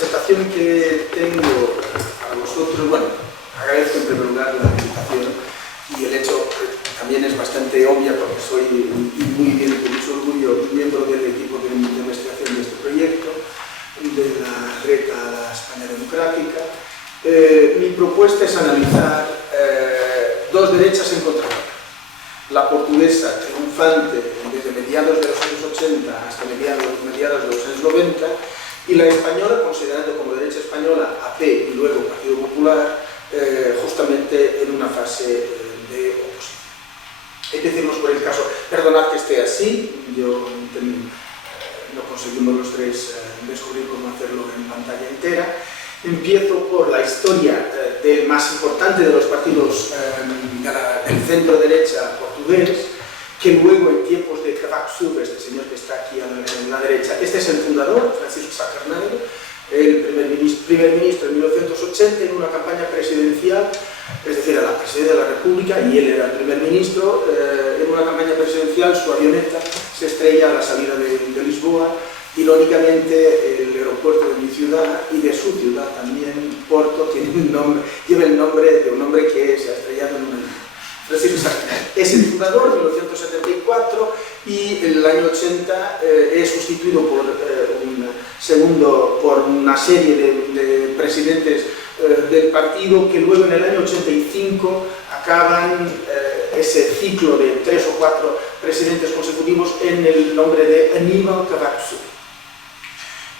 presentación que tengo para vosotros, bueno, agradezco en primer lugar la invitación y el hecho también es bastante obvia porque soy muy bien, con mucho orgullo, miembro del equipo de investigación de este proyecto, de la Red a la España Democrática. Mi propuesta es analizar dos derechas en contraste. La portuguesa, triunfante desde mediados de los años 80 hasta mediados de los años 90, y la española, considerando como derecha española AP y luego Partido Popular, justamente en una fase de oposición. Empecemos por el caso, perdonad que esté así, no conseguimos los tres descubrir cómo hacerlo en pantalla entera. Empiezo por la historia del más importante de los partidos del centro-derecha portugués, que luego en tiempos de Cavaco Silva, este señor que está aquí en la derecha, este es el fundador, Francisco Sá Carneiro, el primer ministro en 1980 en una campaña presidencial, es decir, a la presidencia de la República, y él era el primer ministro, en una campaña presidencial su avioneta se estrella a la salida de Lisboa. Irónicamente, el aeropuerto de mi ciudad y de su ciudad también, Porto, lleva el nombre de un hombre que se ha estrellado en una... Es el fundador en 1974 y en el año 80 es sustituido por una serie de presidentes del partido que luego en el año 85 acaban ese ciclo de 3 o 4 presidentes consecutivos en el nombre de Aníbal Cavaco Silva.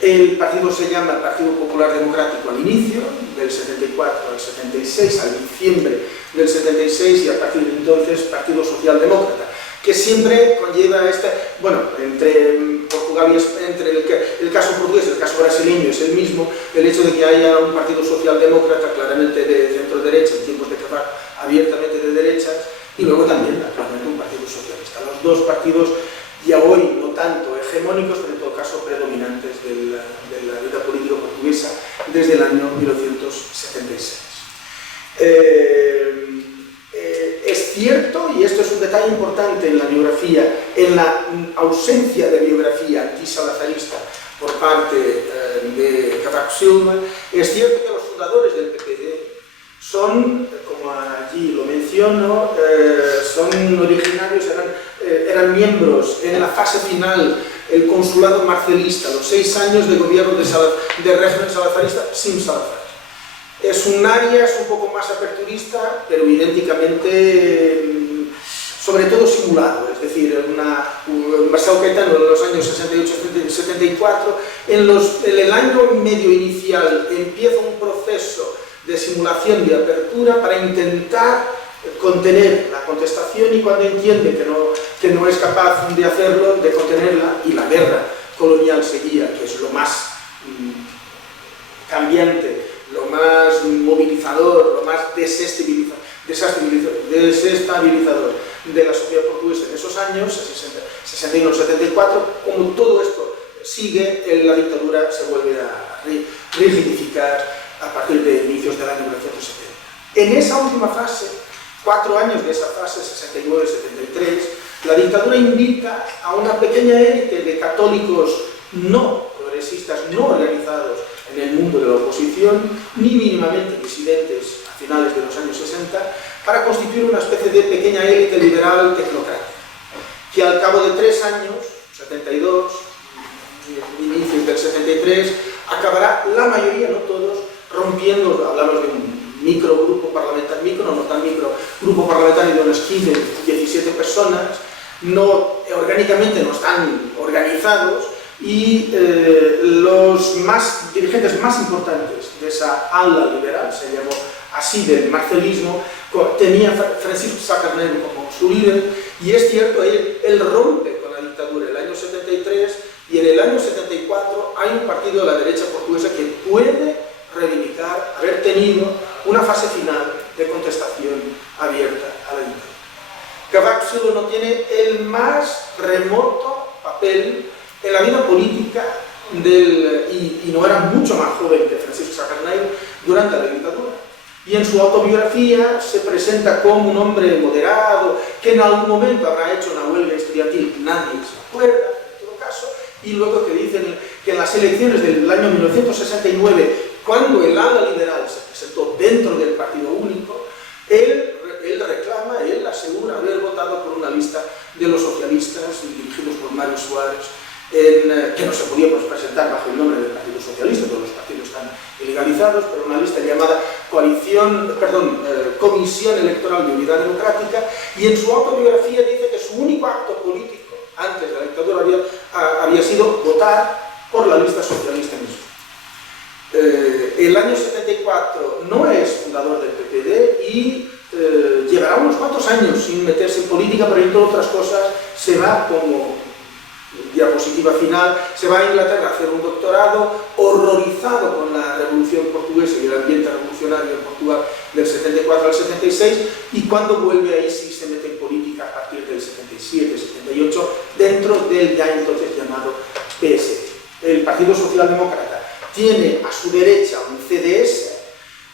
El partido se llama el Partido Popular Democrático al inicio, del 74 al 76, al diciembre del 76, y a partir de entonces Partido Socialdemócrata, que siempre conlleva entre Portugal y entre el caso portugués y el caso brasileño es el mismo, el hecho de que haya un Partido Socialdemócrata claramente de centro-derecha, en tiempos de Cavaco abiertamente de derechas, y luego también actualmente un Partido Socialista. Los dos partidos ya hoy no tanto hegemónicos, pero en todo caso predominantes de la vida política portuguesa desde el año 1976. Es cierto, y esto es un detalle importante en la biografía, en la ausencia de biografía antisalazarista por parte de Cavaco Silva, es cierto que los fundadores del PPD son, como allí lo menciono, son originarios, eran miembros en la fase final, el consulado marcelista, los 6 años de gobierno de régimen salazarista sin Salazar. Es un Arias un poco más aperturista, pero idénticamente, sobre todo simulado, es decir, Marcelo Caetano en los años 68-74, en el año y medio inicial empieza un proceso de simulación de apertura para intentar contener la contestación, y cuando entiende que no es capaz de hacerlo, de contenerla, y la guerra colonial seguía, que es lo más cambiante, lo más movilizador, lo más desestabilizador de la sociedad portuguesa en esos años, 61-74, como todo esto sigue, la dictadura se vuelve a rigidificar a partir de inicios del año 1970. En esa última fase, 4 años de esa fase, 69-73, la dictadura invita a una pequeña élite de católicos no progresistas, no organizados en el mundo de la oposición, ni mínimamente disidentes a finales de los años 60, para constituir una especie de pequeña élite liberal tecnocrática, que al cabo de 3 años, 72, inicios del 73, acabará, la mayoría, no todos, rompiendo, hablamos de un microgrupo parlamentario, grupo parlamentario de unas 15, 17 personas, orgánicamente no están organizados, y los dirigentes más importantes de esa ala liberal, se llamó así del marcelismo, tenía Francisco Sá Carneiro como su líder, y es cierto, él rompe con la dictadura en el año 73, y en el año 74 hay un partido de la derecha portuguesa que puede reivindicar haber tenido una fase final de contestación abierta a la dictadura. Cavaco Silva no tiene el más remoto papel en la vida política y no era mucho más joven que Francisco Sá Carneiro durante la dictadura. Y en su autobiografía se presenta como un hombre moderado, que en algún momento habrá hecho una huelga estudiantil, nadie se acuerda, en todo caso, y luego que dicen que en las elecciones del año 1969, cuando el ala liberal se presentó dentro del partido único, él reclama, él asegura haber votado por una lista de los socialistas dirigidos por Mario Suárez, que no se podía presentar bajo el nombre del Partido Socialista, todos los partidos están ilegalizados, pero una lista llamada Comisión Electoral de Unidad Democrática, y en su autobiografía dice que su único acto político antes de la dictadura había sido votar por la lista socialista misma. El año 74 no es fundador del PPD y llevará unos cuantos años sin meterse en política, pero entre otras cosas se va, como diapositiva final, se va a Inglaterra a hacer un doctorado, horrorizado con la Revolución Portuguesa y el ambiente revolucionario en Portugal del 74 al 76, y cuando vuelve ahí sí se mete en política a partir del 77, 78, dentro del ya entonces llamado PSD. El Partido Socialdemócrata tiene a su derecha un CDS,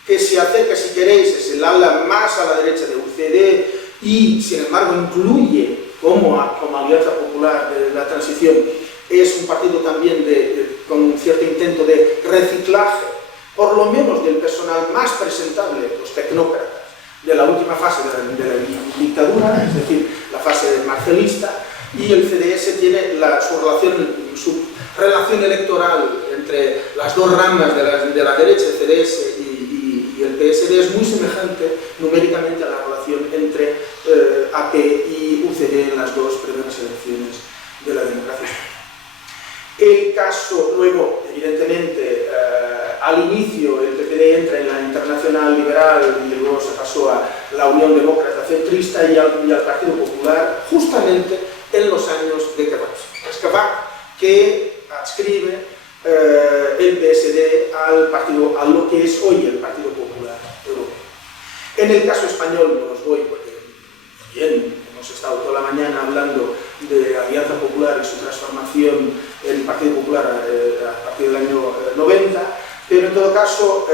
que se acerca, si queréis, es el ala más a la derecha de UCD y, sin embargo, incluye como Alianza Popular de la Transición, es un partido también con un cierto intento de reciclaje, por lo menos del personal más presentable, los tecnócratas, de la última fase de la dictadura, es decir, la fase marcelista, y el CDS tiene su relación electoral entre las dos ramas de la derecha, el CDS y el PSD, es muy semejante numéricamente a la relación entre AP y UCD en las dos primeras elecciones de la democracia española. El caso, luego, evidentemente, al inicio el PPD entra en la Internacional Liberal y luego se pasó a la Unión Demócrata Centrista y al Partido Popular, justamente en los años de Cavac, que adscribe el PSD a lo que es hoy el Partido Popular Europeo. En el caso español no os voy, porque bien, hemos estado toda la mañana hablando de Alianza Popular y su transformación en Partido Popular a partir del año 90, pero en todo caso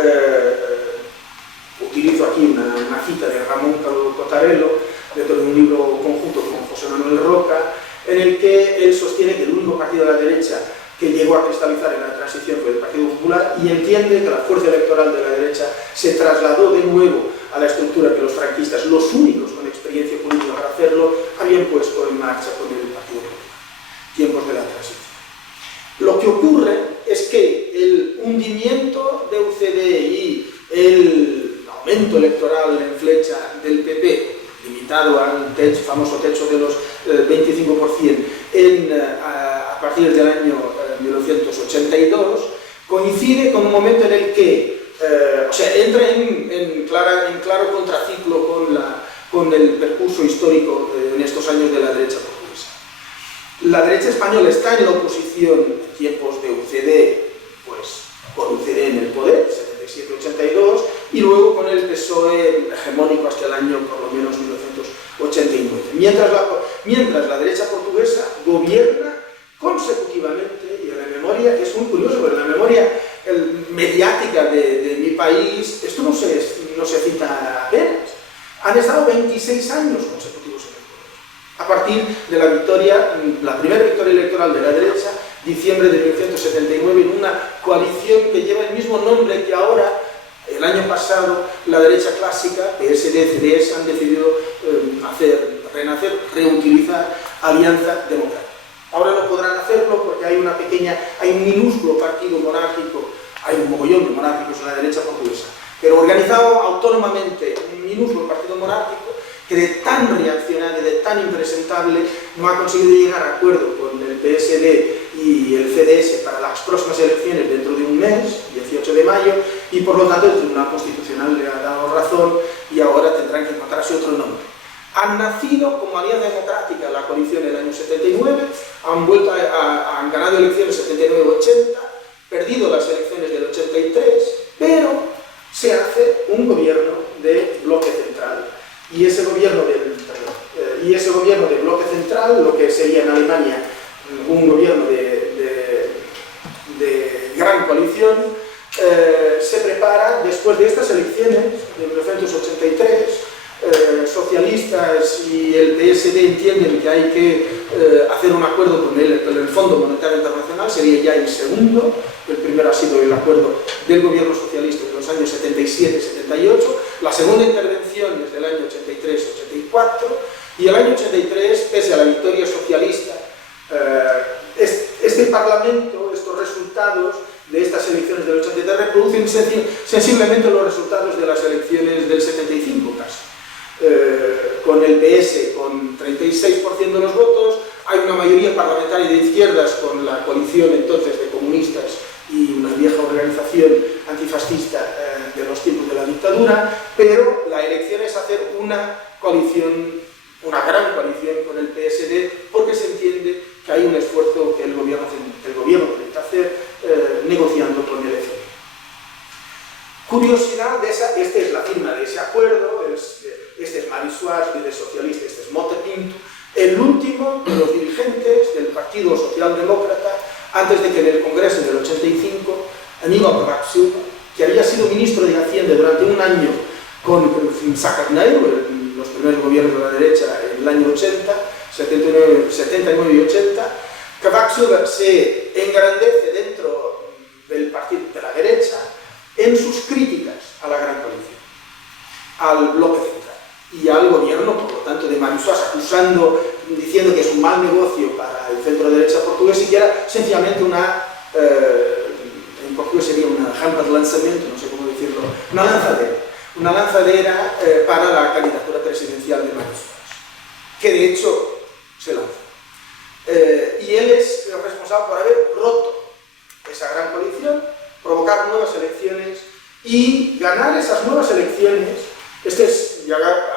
utilizo aquí una cita de Ramón Cotarello, dentro de un libro conjunto con José Manuel Roca, en el que él sostiene que el único partido de la derecha que llegó a cristalizar en la transición fue el Partido Popular, y entiende que la fuerza electoral de la derecha se trasladó de nuevo a la estructura que los franquistas, los únicos con experiencia política para hacerlo, habían puesto en marcha con el Partido Popular, tiempos de la transición. Lo que ocurre es que el hundimiento de UCD y el aumento electoral en flecha del PP, limitado al famoso techo de los 25% a partir del año 1982, coincide con un momento en el que entra en claro contraciclo con el percurso histórico en estos años de la derecha portuguesa. La derecha española está en la oposición en tiempos de UCD, pues con UCD en el poder, 77-82, y luego con el PSOE hegemónico hasta el año por lo menos 1989. Mientras la derecha portuguesa gobierna consecutivamente, y en la memoria, que es muy curioso, pero en la memoria mediática de mi país, esto no se cita apenas. Han estado 26 años consecutivos en el poder. A partir de la primera victoria electoral de la derecha, diciembre de 1979, en una coalición que lleva el mismo nombre que ahora, el año pasado, la derecha clásica, PSD, CDS, han decidido reutilizar Alianza Democrática. Ahora no podrán hacerlo porque hay un minúsculo partido monárquico, hay un mogollón de monárquicos en la derecha portuguesa, pero organizado autónomamente, un minúsculo partido monárquico que de tan reaccionario, de tan impresentable, no ha conseguido llegar a acuerdo con el PSD y el CDS para las próximas elecciones dentro de un mes, 18 de mayo, y por lo tanto el Tribunal Constitucional le ha dado razón y ahora tendrán que encontrarse otro nombre. Han nacido como Alianza Democrática la coalición en el año 79, han ganado elecciones 79-80, perdido las elecciones del 83, pero se hace un gobierno de bloque central. Y ese gobierno de bloque central, lo que sería en Alemania un gobierno de gran coalición, se prepara después de estas elecciones de 1983, socialistas y el PSD entienden que hay que hacer un acuerdo con el Fondo Monetario Internacional, sería ya el segundo. El primero ha sido el acuerdo del gobierno socialista de los años 77-78, la segunda intervención desde el año 83-84, y el año 83, pese a la victoria socialista, este Parlamento, estos resultados de estas elecciones del 83 reproducen sensiblemente los resultados de las elecciones del 75 casi. Con el PS con 36% de los votos, hay una mayoría parlamentaria de izquierdas con la coalición entonces de comunistas y una vieja organización antifascista de los tiempos de la dictadura, pero la elección es hacer una coalición, una gran coalición con el PSD, porque se entiende que hay un esfuerzo que el gobierno intenta hacer negociando con el FMI. Curiosidad de esta es la firma de ese acuerdo, este es Mari Suárez, líder socialista, este es Mote Pinto, el último de los dirigentes del Partido Socialdemócrata, antes de que en el Congreso del 85, Aníbal Cavaco, que había sido ministro de Hacienda durante un año con Sacarneiro, los primeros gobiernos de la derecha en el año 80, 79 y 80, Cavaco se engrandece dentro del partido de la derecha en sus críticas a la gran coalición, al bloque central y al gobierno, por lo tanto, de Mário Soares, diciendo que es un mal negocio para el centro-derecha portugués y que era sencillamente en portugués sería una rampa de lanzamiento, no sé cómo decirlo, una lanzadera para la candidatura presidencial de Mário Soares, que de hecho se lanza. Y él es el responsable por haber roto esa gran coalición, provocar nuevas elecciones y ganar esas nuevas elecciones.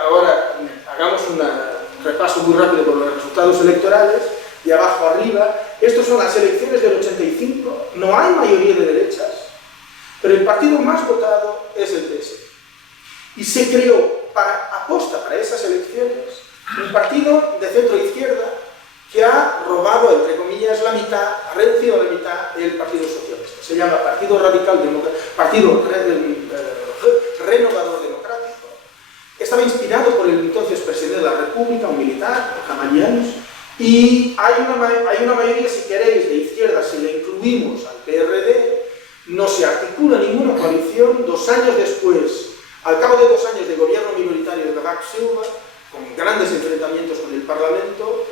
Ahora hagamos un repaso muy rápido por los resultados electorales, de abajo arriba. Estas son las elecciones del 85, no hay mayoría de derechas, pero el partido más votado es el PSD. Y se creó, aposta para esas elecciones, un partido de centro-izquierda que ha robado, entre comillas, la mitad, ha reducido a la mitad el Partido Socialista. Se llama Partido Radical Democrático, Partido Renovador Democrático. Estaba inspirado por el entonces presidente de la República, un militar, Camanianos, y hay una mayoría, si queréis, de izquierda, si le incluimos al PRD, no se articula ninguna coalición. 2 años después, al cabo de 2 años de gobierno minoritario de Cavaco Silva, con grandes enfrentamientos con el Parlamento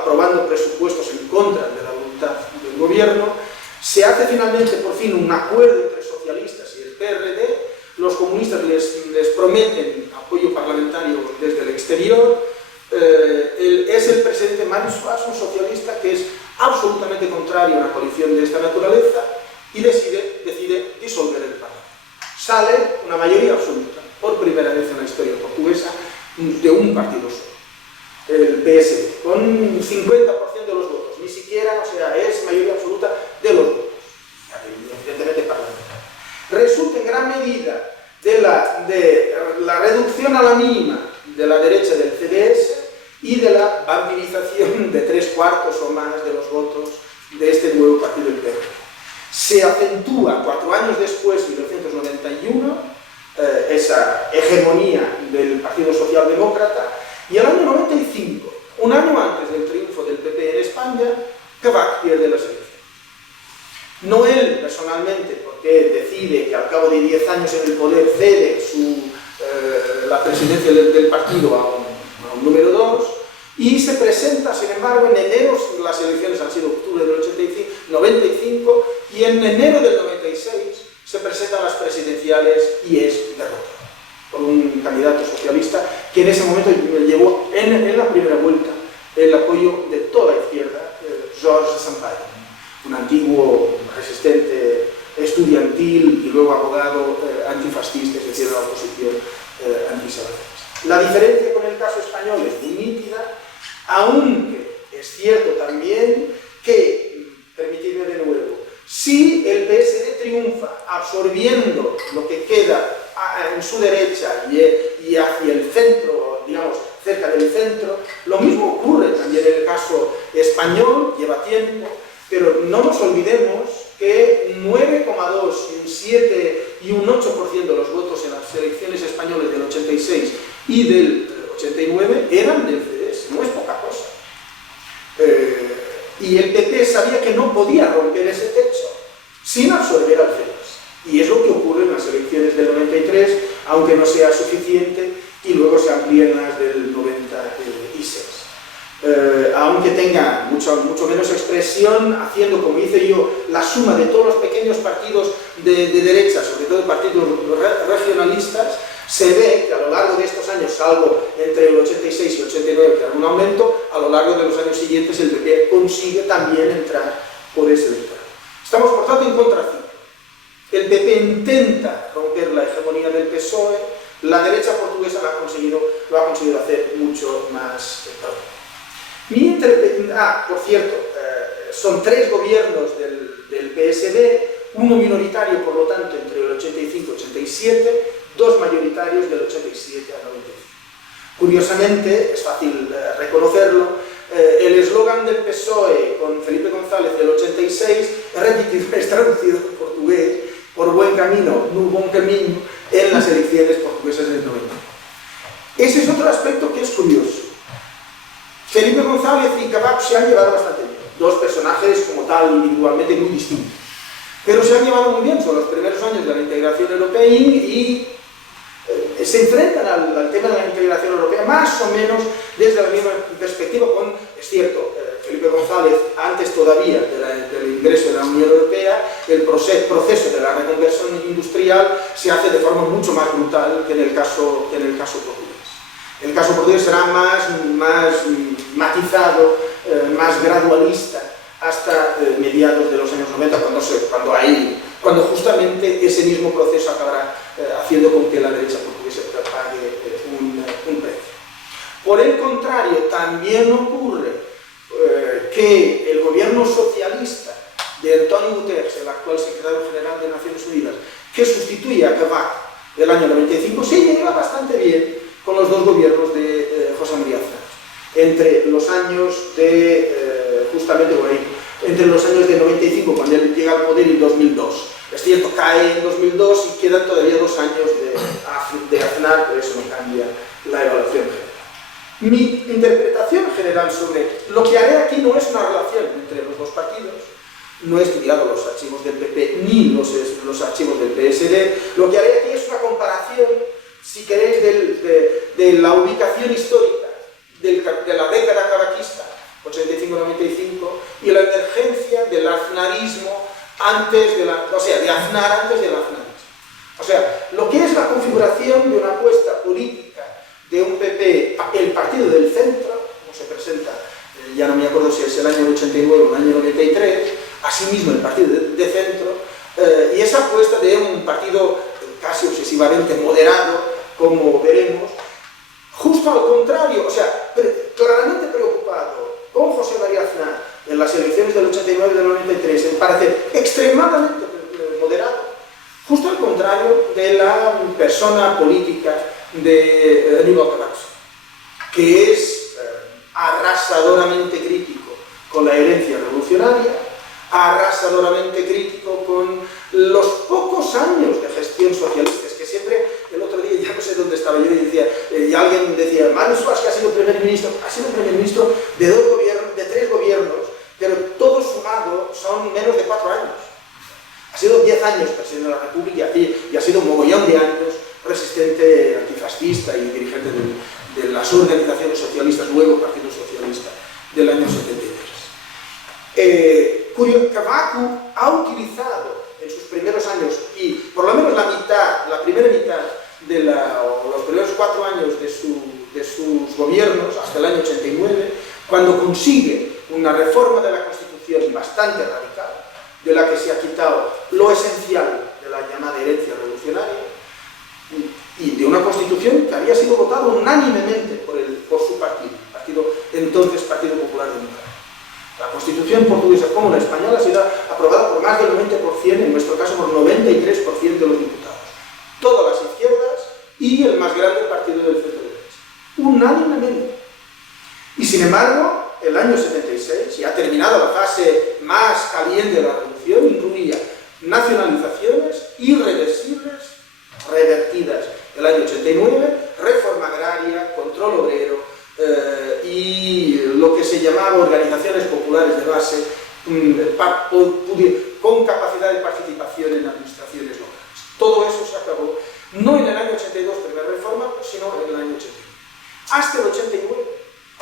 aprobando presupuestos en contra de la voluntad del gobierno, se hace finalmente por fin un acuerdo entre socialistas y el PRD. Los comunistas les prometen apoyo parlamentario desde el exterior. Es el presidente Mário Soares, un socialista que es absolutamente contrario a una coalición de esta naturaleza, y decide disolver el Parlamento. Sale una mayoría absoluta, por primera vez en la historia portuguesa, de un partido solo, el PSD, con 50% de los votos, ni siquiera, es mayoría absoluta de los votos, evidentemente parlamentaria. Resulta en gran medida de la reducción a la mínima de la derecha del CDS y de la vampirización de 3/4 o más de los votos de este nuevo partido del PRD. Se acentúa 4 años después, en 1991, esa hegemonía del Partido Socialdemócrata, y el año 95, un año antes del triunfo del PP en España, Cavaco pierde las elecciones. No él personalmente, porque decide que al cabo de 10 años en el poder cede la presidencia del partido a un número 2, y se presenta, sin embargo, en enero, las elecciones han sido octubre del 95, y en enero del 96 se presentan las presidenciales y es derrotado por un candidato socialista que en ese momento llevó en la primera vuelta el apoyo de toda la izquierda, Jorge Sampaio, un antiguo resistente estudiantil y luego abogado antifascista, es decir, de la oposición antisalafista. La diferencia con el caso español es muy nítida, aunque es cierto también que, permitidme de nuevo, si el PSD triunfa absorbiendo lo que queda en su derecha y hacia el centro, digamos, cerca del centro, lo mismo ocurre también en el caso español, lleva tiempo, pero no nos olvidemos que 9,2 y un 7 y un 8% de los votos en las elecciones españolas del 86 y del 89 eran del CDS, no es poca cosa. Y el PP sabía que no podía romper ese techo sin absorber al CDS. Y es lo que ocurre en las elecciones del 93, aunque no sea suficiente, y luego se amplían las del 96. Aunque tenga mucho menos expresión, haciendo, como hice yo, la suma de todos los pequeños partidos de derecha, sobre todo partidos regionalistas, se ve que a lo largo de estos años, salvo entre el 86 y el 89, que hay un aumento, a lo largo de los años siguientes el PP consigue también entrar por ese electorado. Estamos, por tanto, en contraciclo. El PP intenta romper la hegemonía del PSOE, la derecha portuguesa lo ha conseguido hacer mucho más por cierto, son 3 gobiernos del PSD, uno minoritario, por lo tanto, entre el 85 y el 87, 2 mayoritarios del 87 al 95. Curiosamente, es fácil reconocerlo, el eslogan del PSOE con Felipe González del 86 es traducido en portugués por buen camino, no buen camino, en las elecciones portuguesas del 90. Ese es otro aspecto que es curioso. Felipe González y Cavaco se han llevado bastante bien, 2 personajes como tal individualmente muy distintos, pero se han llevado muy bien, son los primeros años de la integración europea y se enfrentan al tema de la integración europea más o menos desde la misma perspectiva, es cierto, Felipe González, antes todavía del ingreso en la Unión Europea, el proceso de la reconversión industrial se hace de forma mucho más brutal que en el caso portugués. El caso portugués será más matizado, más gradualista, hasta mediados de los años 90, cuando justamente ese mismo proceso acabará haciendo con que la derecha portuguesa pague un precio. Por el contrario, también ocurre que el gobierno socialista de António Guterres, el actual secretario general de Naciones Unidas, que sustituye a Cavaco del año 95, se lleva bastante bien con los 2 gobiernos de José María Aznar. Entre los años entre los años de 95, cuando él llega al poder, y 2002. Es cierto, cae en 2002 y quedan todavía 2 años de Aznar, pero eso no cambia la evaluación general. Mi interpretación general sobre lo que haré aquí no es una relación entre los 2 partidos, no he estudiado los archivos del PP ni los archivos del PSD, lo que haré aquí es una comparación, si queréis, de la ubicación histórica de la década cavaquista, 85-95, y la emergencia del aznarismo de Aznar antes del aznarismo. O sea, lo que es la configuración de una apuesta política de un PP, el partido del centro, como se presenta, ya no me acuerdo si es el año 89 o el año 93, asimismo el partido de centro, y esa apuesta de un partido casi obsesivamente moderado, como veremos, justo al contrario, o sea, claramente preocupado con José María Aznar en las elecciones del 89 y del 93, en parecer extremadamente moderado, justo al contrario de la persona política de Aníbal Cavaco, que es arrasadoramente crítico con la herencia revolucionaria, arrasadoramente crítico con los pocos años de gestión socialista. Es que siempre, el otro día, ya no sé dónde estaba yo, y decía, y alguien decía, Manuel Suárez, que ha sido primer ministro de 3 gobiernos, pero todo sumado son menos de 4 años. Ha sido 10 años presidente de la República y ha sido un mogollón de años resistente antifascista y dirigente de las organizaciones socialistas, luego Partido Socialista, del año 73. Cavaco ha utilizado en sus primeros años, y por lo menos la primera mitad o los primeros 4 años de sus gobiernos, hasta el año 89, cuando consigue una reforma de la Constitución bastante radical, de la que se ha quitado lo esencial de la llamada herencia revolucionaria, y de una Constitución que había sido votada unánimemente por su partido, entonces Partido Popular Democrático. La Constitución portuguesa, como la española, ha sido aprobada por más del 90%, en nuestro caso por 93% de los diputados. Todas las izquierdas y el más grande partido del centro derecha. Unánimemente. Y sin embargo, el año 76, ya terminada la fase más caliente de la revolución, incluía nacionalizaciones irreversibles revertidas el año 89, reforma agraria, control obrero y lo que se llamaba organizaciones populares de base con capacidad de participación en administraciones locales. Todo eso se acabó, no en el año 82, primera reforma, sino en el año 89. Hasta el 89,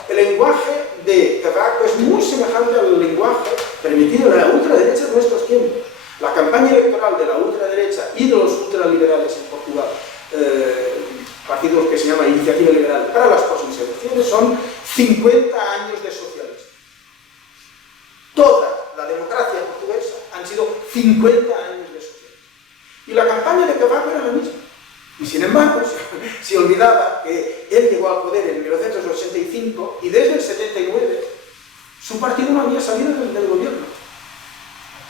el lenguaje de Cavaco es muy semejante al lenguaje permitido de la ultraderecha en nuestros tiempos. La campaña electoral de la ultraderecha y de los ultraliberales en Portugal, partidos que se llama Iniciativa Liberal para las próximas elecciones, son 50 años de socialismo. Toda la democracia portuguesa han sido 50 años de socialismo. Y la campaña de Cavaco era la misma. Y sin embargo, se olvidaba que él llegó al poder en 1985 y desde el 79 su partido no había salido del gobierno.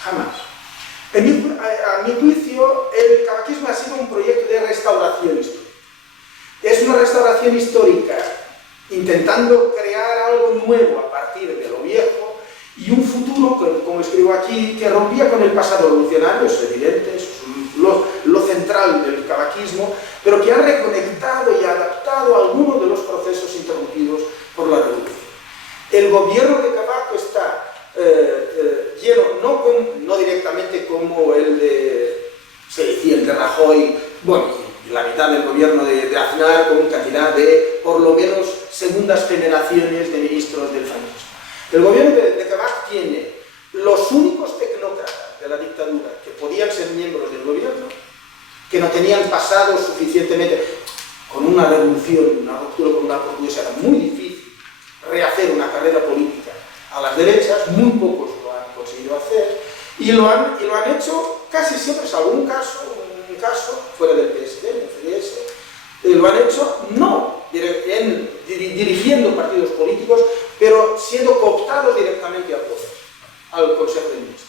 Jamás. A mi juicio, el cavaquismo ha sido un proyecto de restauración histórica. Es una restauración histórica intentando crear algo nuevo a partir de lo viejo y un futuro, como escribo aquí, que rompía con el pasado revolucionario, es evidente, eso es lo central del cavaquismo, pero que ha reconectado y adaptado algunos de los procesos interrumpidos por la revolución. El gobierno de Cavaco está lleno, no directamente como el de, se decía, el de Rajoy, bueno, y la mitad del gobierno de Aznar, con cantidad de, por lo menos, segundas generaciones de ministros del franquismo. El gobierno de Cavaco tiene los únicos tecnócratas de la dictadura que podían ser miembros del gobierno, que no tenían pasado suficientemente, con una revolución, una ruptura con una portuguesa, era muy difícil rehacer una carrera política a las derechas, muy pocos lo han conseguido hacer, y lo han hecho casi siempre, salvo un caso fuera del PSD, del CDS, lo han hecho no dirigiendo partidos políticos, pero siendo cooptados directamente al poder, al Consejo de Ministros.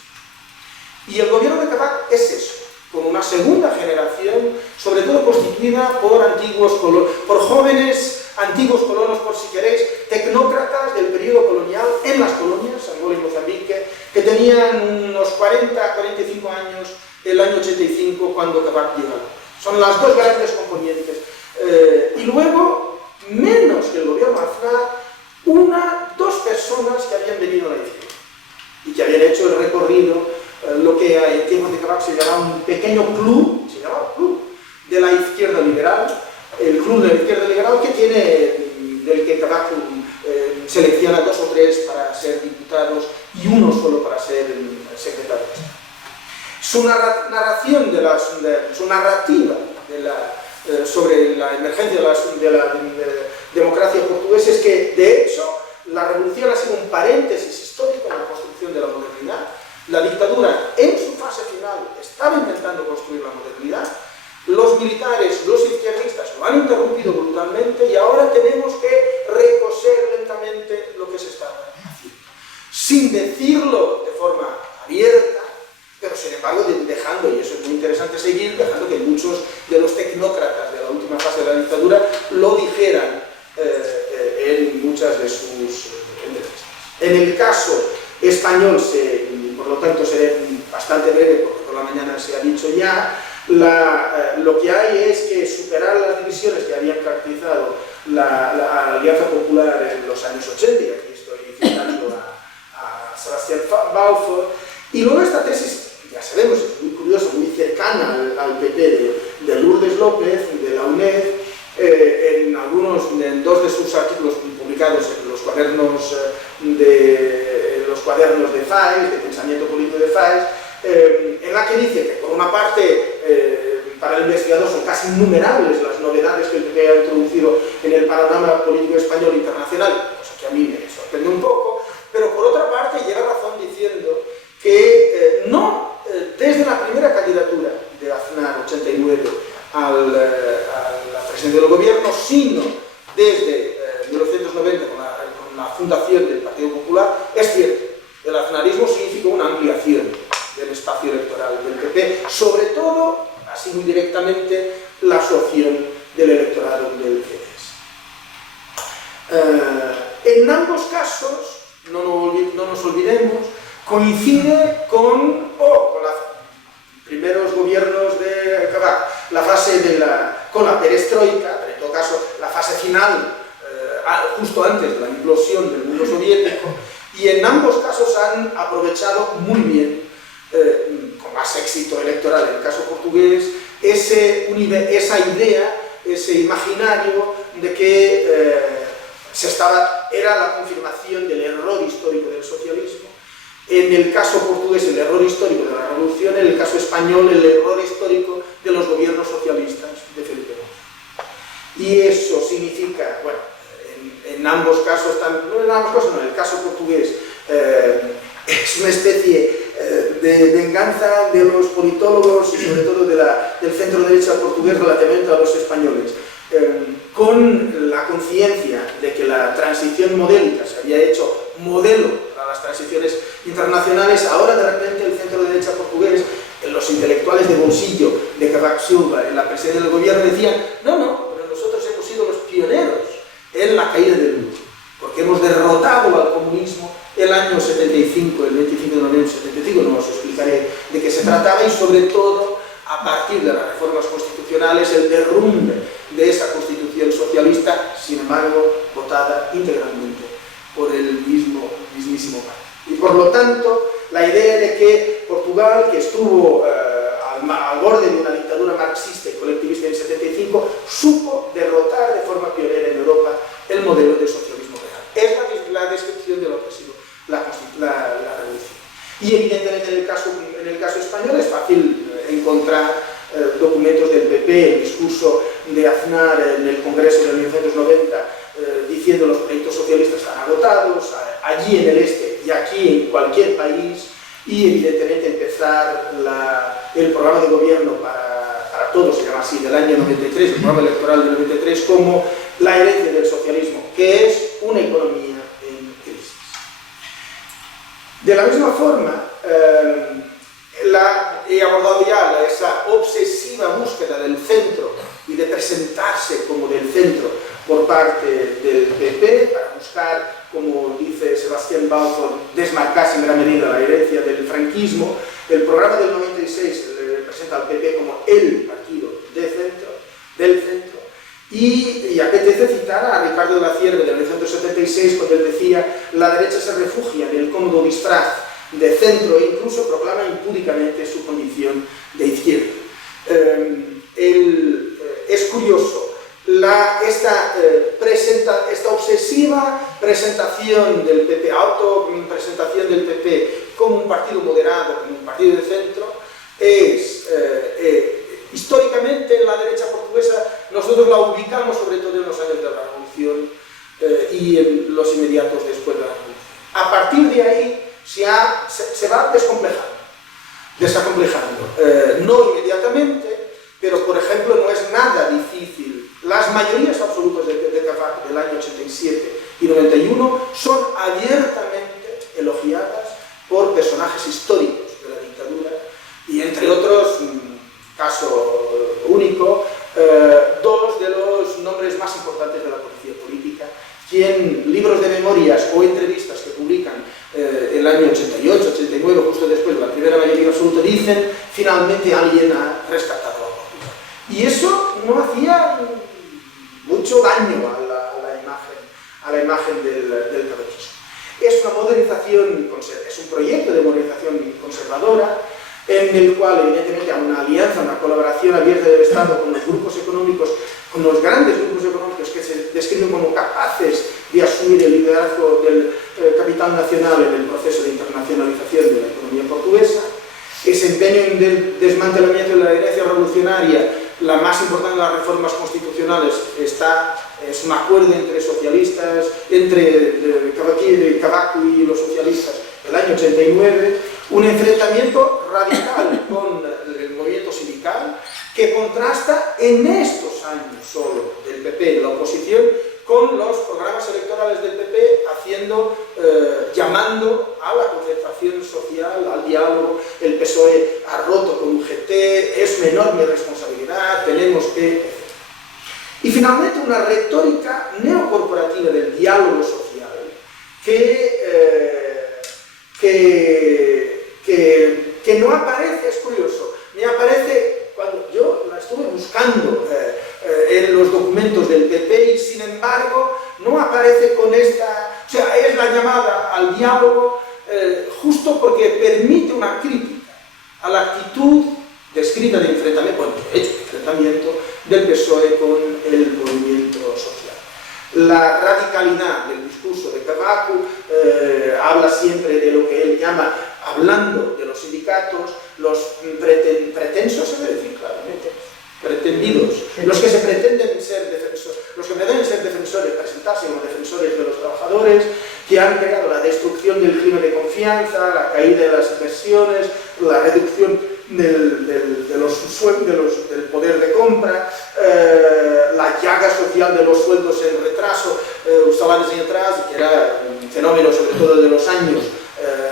Y el gobierno de Cavaco es eso, con una segunda generación, sobre todo constituida por jóvenes antiguos colonos, por si queréis, tecnócratas del periodo colonial en las colonias, Angola y Mozambique, que tenían unos 40, 45 años el año 85 cuando Cavaco llega. Son las dos grandes componentes. Y luego, menos que el gobierno Aznar, dos personas que habían venido a la izquierda y que habían hecho el recorrido, lo que en tiempos de Cavaco se llamaba un pequeño club, de la izquierda liberal, el club de la izquierda liberal del que Cavaco selecciona 2 o 3 para ser diputados y uno solo para ser secretario de Estado. Su narrativa sobre la emergencia de la democracia portuguesa es que, de hecho, la revolución ha sido un paréntesis histórico en la construcción de la modernidad. La dictadura, en su fase final, estaba intentando construir la modernidad. Los militares, los izquierdistas, lo han interrumpido brutalmente y ahora tenemos que recoser lentamente lo que se está haciendo. Sin decirlo de forma abierta, pero sin embargo dejando, y eso es muy interesante seguir, dejando que muchos de los tecnócratas de la última fase de la dictadura lo dijeran en muchas de sus entrevistas. En el caso español, por lo tanto seré bastante breve porque por la mañana se ha dicho ya, lo que hay es que superar las divisiones que habían caracterizado la Alianza Popular en los años 80, y aquí estoy citando a Sebastián Balfour, y luego esta tesis, ya sabemos, es muy curiosa, muy cercana al PP de Lourdes López, de la UNED, en 2 de sus artículos publicados en los cuadernos de FAES, de pensamiento político de FAES, en la que dice que, por una parte, para el investigador son casi innumerables las novedades que el PP ha introducido en el panorama político español internacional, cosa que a mí me sorprende un poco, pero por otra parte lleva razón diciendo que desde la primera candidatura de Aznar 89 a la presidencia del gobierno, sino desde 1990 con la fundación del Partido Popular, es cierto, el aznarismo significó una ampliación del espacio electoral del PP, sobre todo, así muy directamente, la absorción del electorado del CDS. En ambos casos, no nos olvidemos, coincide con los primeros gobiernos de Cavaco, la fase con la perestroika, pero en todo caso la fase final, justo antes de la implosión del mundo soviético, y en ambos casos han aprovechado muy bien, con más éxito electoral en el caso portugués, esa idea, ese imaginario de que era la confirmación del error histórico del socialismo. En el caso portugués, el error histórico de la revolución; en el caso español, el error histórico de los gobiernos socialistas de Felipe II. Y eso significa, bueno, en ambos casos, no en el caso portugués, es una especie de venganza de los politólogos y sobre todo del centro derecha portugués relativamente a los españoles, con la conciencia de que la transición modélica se había hecho modelo para las transiciones internacionales. Ahora de repente el centro derecha portugués, los intelectuales de bolsillo de Cavaco Silva en la presidencia del gobierno decían: no, pero nosotros hemos sido los pioneros en la caída del muro, porque hemos derrotado al comunismo el año 75, el 25 de noviembre del 75, no os explicaré de qué se trataba, y sobre todo a partir de las reformas constitucionales, el derrumbe de esa constitución socialista, sin embargo votada integralmente por el mismísimo PAN. Y por lo tanto, la idea de que Portugal, que estuvo al borde de una dictadura marxista y colectivista en el 75, supo derrotar de forma pionera en Europa el modelo de socialismo real. Es la descripción de lo que ha sido la revolución. Y evidentemente en el caso español es fácil encontrar documentos del PP, el discurso de Aznar en el Congreso de 1990, diciendo los proyectos socialistas están agotados, allí en el este y aquí en cualquier país, y evidentemente empezar el programa de gobierno para todos, se llama así, del año 93, el programa electoral del 93, como la herencia del socialismo, que es una economía en crisis. De la misma forma, he abordado ya esa obsesiva búsqueda del centro y de presentarse como del centro por parte del PP para buscar, como dice Sebastián Balfour, desmarcarse en gran medida la herencia del franquismo. El programa del 96 presenta al PP como el partido del centro, y apetece citar a Ricardo de la Cierve de 1976, cuando él decía: la derecha se refugia en el cómodo disfraz de centro e incluso proclama impúdicamente su condición de izquierda. Es curioso esta obsesiva presentación del PP, autopresentación del PP como un partido moderado, como un partido de centro. Históricamente en la derecha portuguesa nosotros la ubicamos sobre todo en los años de la Revolución y en los inmediatos después de la Revolución. A partir de ahí se va desacomplejando. No inmediatamente, pero por ejemplo no es nada difícil. Las mayorías absolutas de Cavaco del año 87 y 91 son abiertamente elogiadas por personajes históricos de la dictadura, y entre otros, caso único, dos de los nombres más importantes de la policía política, quien libros de memorias o entrevistas que publican el año 88, 89, justo después de la primera mayoría absoluta, dicen: finalmente alguien ha rescatado a Portugal. Y eso no hacía mucho daño a la imagen del cavaquismo. Es una modernización, es un proyecto de modernización conservadora, en el cual evidentemente hay una alianza, una colaboración abierta del Estado con los grupos económicos, con los grandes grupos económicos que se describen como capaces de asumir el liderazgo del capital nacional en el proceso de internacionalización de la economía portuguesa. Ese empeño en el desmantelamiento de la herencia revolucionaria, la más importante de las reformas constitucionales, es un acuerdo entre socialistas, entre Cavaco y los socialistas, el año 89, un enfrentamiento radical con el movimiento sindical, que contrasta en estos años solo del PP en la oposición con los programas electorales del PP llamando a la concertación social, al diálogo. El PSOE ha roto con UGT, es una enorme responsabilidad, tenemos que... Y finalmente una retórica neocorporativa del diálogo social que no aparece, es curioso, me aparece cuando yo la estuve buscando en los documentos del PP y sin embargo no aparece con esta, o sea, es la llamada al diálogo justo porque permite una crítica a la actitud descrita de enfrentamiento, bueno, de hecho, de enfrentamiento del PSOE con el movimiento social. La radicalidad del discurso de Cavaco habla siempre de lo que él llama, hablando de los sindicatos, los pretensos, se debe decir claramente, pretendidos, los que pretenden ser defensores, presentarse como defensores de los trabajadores, que han creado la destrucción del clima de confianza, la caída de las inversiones, la reducción del poder de compra, la llaga social de los sueldos en retraso, los salarios en retraso, que era un fenómeno sobre todo de los años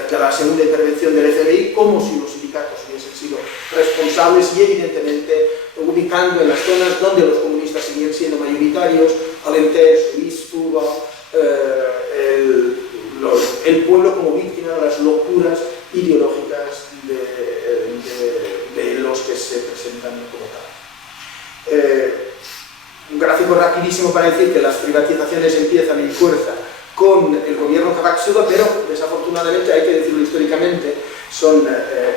de la segunda intervención del FMI, como si los sindicatos hubiesen sido responsables y evidentemente ubicando en las zonas donde los comunistas siguen siendo mayoritarios, Alentejo, Istuba, el pueblo como víctima de las locuras ideológicas de los que se presentan como tal. Un gráfico rapidísimo para decir que las privatizaciones empiezan en fuerza con el gobierno Cavaco, pero desafortunadamente, hay que decirlo históricamente,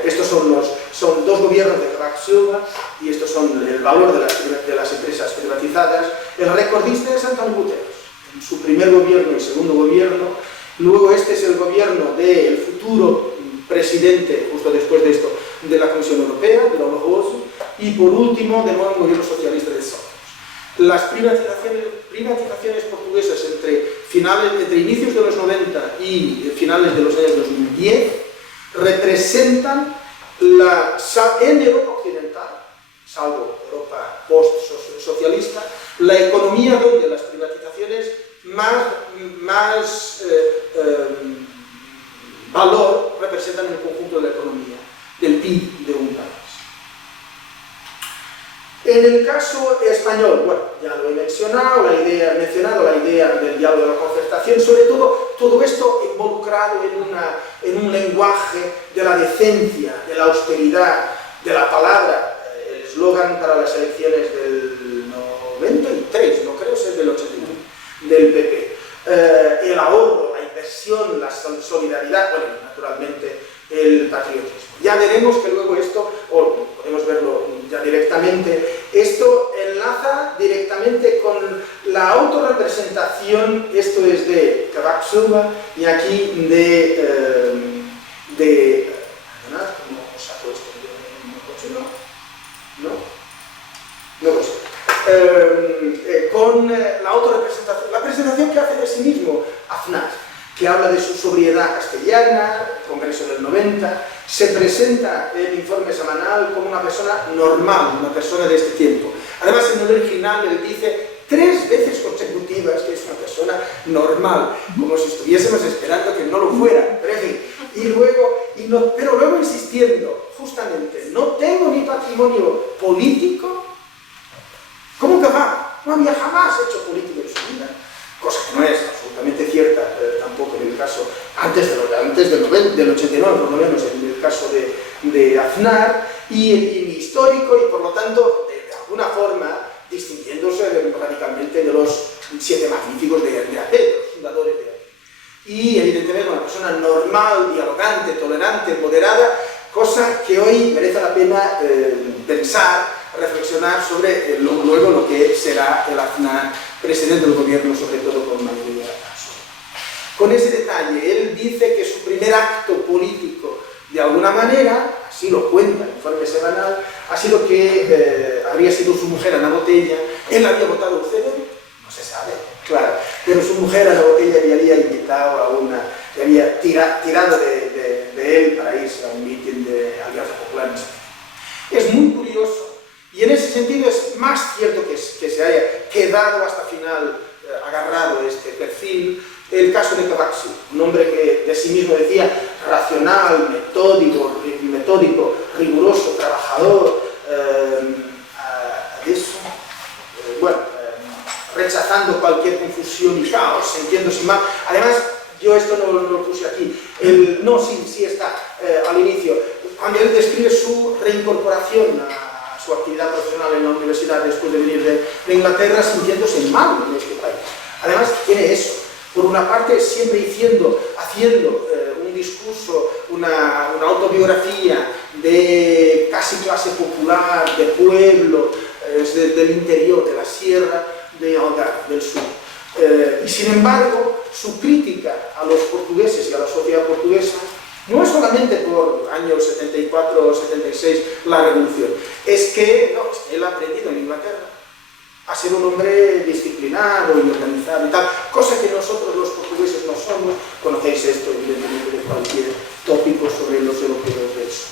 estos son dos gobiernos de Cavaco y estos son el valor de las empresas privatizadas. El recordista es Antonio Guterres, en su primer gobierno y segundo gobierno. Luego este es el gobierno del futuro presidente, justo después de esto, de la Comisión Europea, de Laurent Fabius, y por último, de nuevo, el gobierno socialista de Santos. Las privatizaciones portuguesas entre inicios de los 90 y finales de los años 2010 representan en Europa occidental, salvo Europa post-socialista, la economía donde las privatizaciones más valor representan en el conjunto de la economía, del PIB de un país. En el caso español, bueno, ya lo he mencionado, la idea del diálogo de la concertación, sobre todo esto involucrado en un lenguaje de la decencia, de la austeridad, de la palabra, el eslogan para las elecciones del 93, no creo ser del 81, del PP. El ahorro, la inversión, la solidaridad, bueno, naturalmente el patriotismo. Ya veremos que luego esto, o podemos verlo ya directamente, esto enlaza directamente con la autorrepresentación, esto es de Cavaco y aquí perdonad, ¿cómo saco esto? No consigo. Con la autorrepresentación, la presentación que hace de sí mismo Aznar, que habla de su sobriedad castellana, el Congreso del 90, se presenta en el informe semanal como una persona normal, una persona de este tiempo. Además, en el original él dice 3 veces consecutivas que es una persona normal, como si estuviésemos esperando que no lo fuera, pero en fin, pero luego insistiendo, justamente, no tengo ni patrimonio político, ¿cómo que va? No había jamás hecho política en su vida, cosa que no es absolutamente cierta tampoco en el caso, antes del 89, por lo menos en el caso de Aznar, y histórico, y por lo tanto, de alguna forma, distinguiéndose radicalmente de los 7 magníficos de AP, de los fundadores de AP. Y evidentemente una persona normal, dialogante, tolerante, moderada, cosa que hoy merece la pena pensar, reflexionar sobre luego lo que será el Aznar presidente del gobierno, sobre todo con mayoría absoluta. Con ese detalle, él dice que su primer acto político, de alguna manera, así lo cuenta el informe semanal, ha sido que habría sido su mujer Ana Botella. Él había votado a UCD, no se sabe, claro, pero su mujer Ana Botella le había invitado le había tirado de él para irse a un mitin de Alianza Popular. Es muy curioso. Y en ese sentido es más cierto que se haya quedado hasta final agarrado este perfil el caso de Cavaco, un hombre que de sí mismo decía racional, metódico, riguroso, trabajador, rechazando cualquier confusión y caos, sintiéndose mal. Además, yo esto no lo puse aquí, sí está al inicio, cuando él describe su reincorporación a su actividad profesional en la universidad después de venir de Inglaterra sintiéndose mal en este país. Además, tiene eso. Por una parte, siempre haciendo un discurso, una autobiografía de casi clase popular, de pueblo, del interior, de la sierra de Algarve del sur. Y sin embargo, su crítica a los portugueses y a la sociedad portuguesa no es solamente por años 74 o 76 la revolución, es que él ha aprendido en Inglaterra a ser un hombre disciplinado y organizado y tal, cosa que nosotros los portugueses no somos. Conocéis esto evidentemente de cualquier tópico sobre los europeos del sur.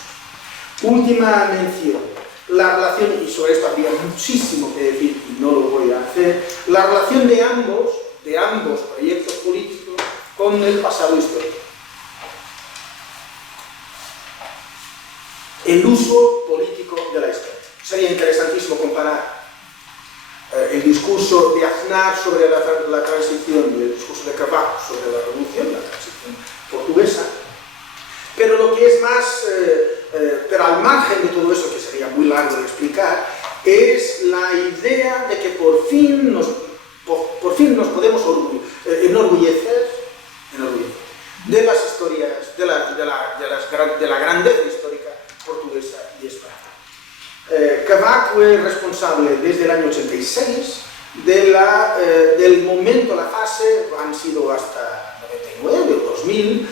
Última mención, la relación, y sobre esto habría muchísimo que decir y no lo voy a hacer, la relación de ambos proyectos políticos con el pasado histórico. El uso político de la historia. Sería interesantísimo comparar el discurso de Aznar sobre la transición y el discurso de Cavaco sobre la revolución, la transición portuguesa, pero lo que es más, pero al margen de todo eso, que sería muy largo de explicar, es la idea de que por fin nos podemos enorgullecer de las historias, de la grandeza histórica portuguesa y española. Cavaco es responsable desde el año 86 del momento, la fase, han sido hasta 99 o 2000,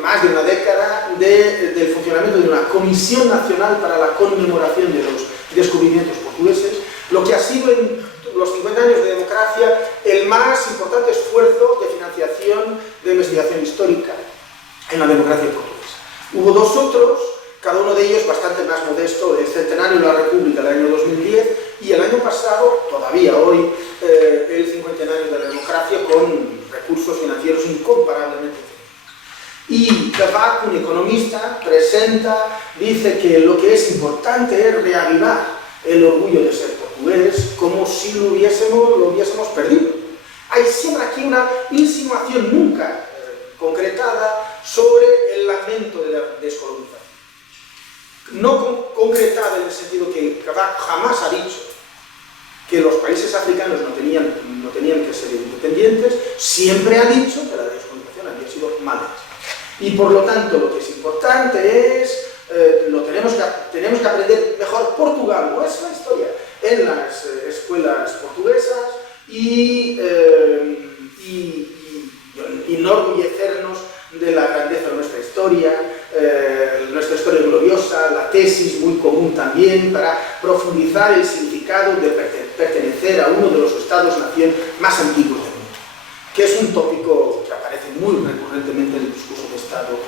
más de una década del funcionamiento de una Comisión Nacional para la Conmemoración de los Descubrimientos Portugueses, lo que ha sido en los 50 años de democracia el más importante esfuerzo de financiación de investigación histórica en la democracia portuguesa. Hubo dos otros, cada uno de ellos bastante más modesto, el Centenario de la República del año 2010 y el año pasado, todavía hoy, el Cincuentenario de la Democracia con recursos financieros incomparablemente inferiores. Y Cavaco, un economista, dice que lo que es importante es reavivar el orgullo de ser portugués como si lo hubiésemos perdido. Hay siempre aquí una insinuación nunca concretada sobre el lamento de la descolonización. No concretada en el sentido que Cavaco jamás ha dicho que los países africanos no tenían que ser independientes, siempre ha dicho que la descolonización había sido mala. Y por lo tanto lo que es importante es, tenemos que aprender mejor Portugal, nuestra historia, en las escuelas portuguesas y enorgullecernos de la grandeza de nuestra historia gloriosa, la tesis muy común también para profundizar el significado de pertenecer a uno de los estados-nación más antiguos del mundo, que es un tópico que aparece muy recurrentemente en el discurso de Estado.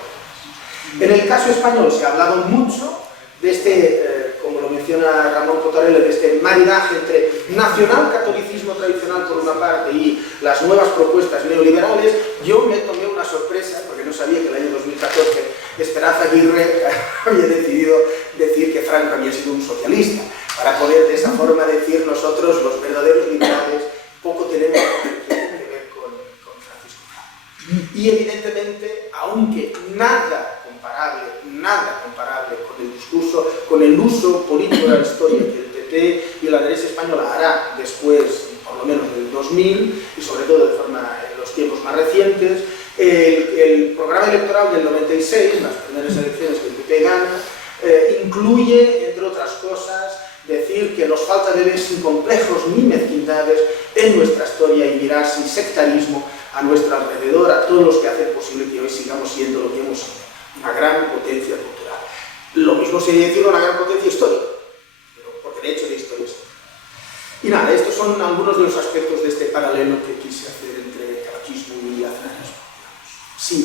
En el caso español se ha hablado mucho de este, como lo menciona Ramón Cotarella, de este maridaje entre nacional-catolicismo tradicional por una parte y las nuevas propuestas neoliberales. Yo me tomé una sorpresa, porque no sabía que el año 2014 Esperanza Aguirre había decidido decir que Franco había sido un socialista, para poder de esa forma decir nosotros, los verdaderos liberales, poco tenemos que ver con Francisco Franco. Y evidentemente, aunque nada comparable con el discurso, con el uso político de la historia que el PP y la derecha española hará después, por lo menos del 2000, y sobre todo de forma en los tiempos más recientes, el programa electoral del 96, las primeras elecciones que el PP gana, incluye, entre otras cosas, decir que nos falta bebés sin complejos ni mezquindades en nuestra historia y mirar sin sectarismo a nuestro alrededor, a todos los que hacen posible que hoy sigamos siendo lo que hemos sido, una gran potencia cultural. Lo mismo sería decir una gran potencia histórica, porque de hecho de historia es. Y nada, estos son algunos de los aspectos de este paralelo que quise hacer entre cavaquismo y aznarismo. Sí.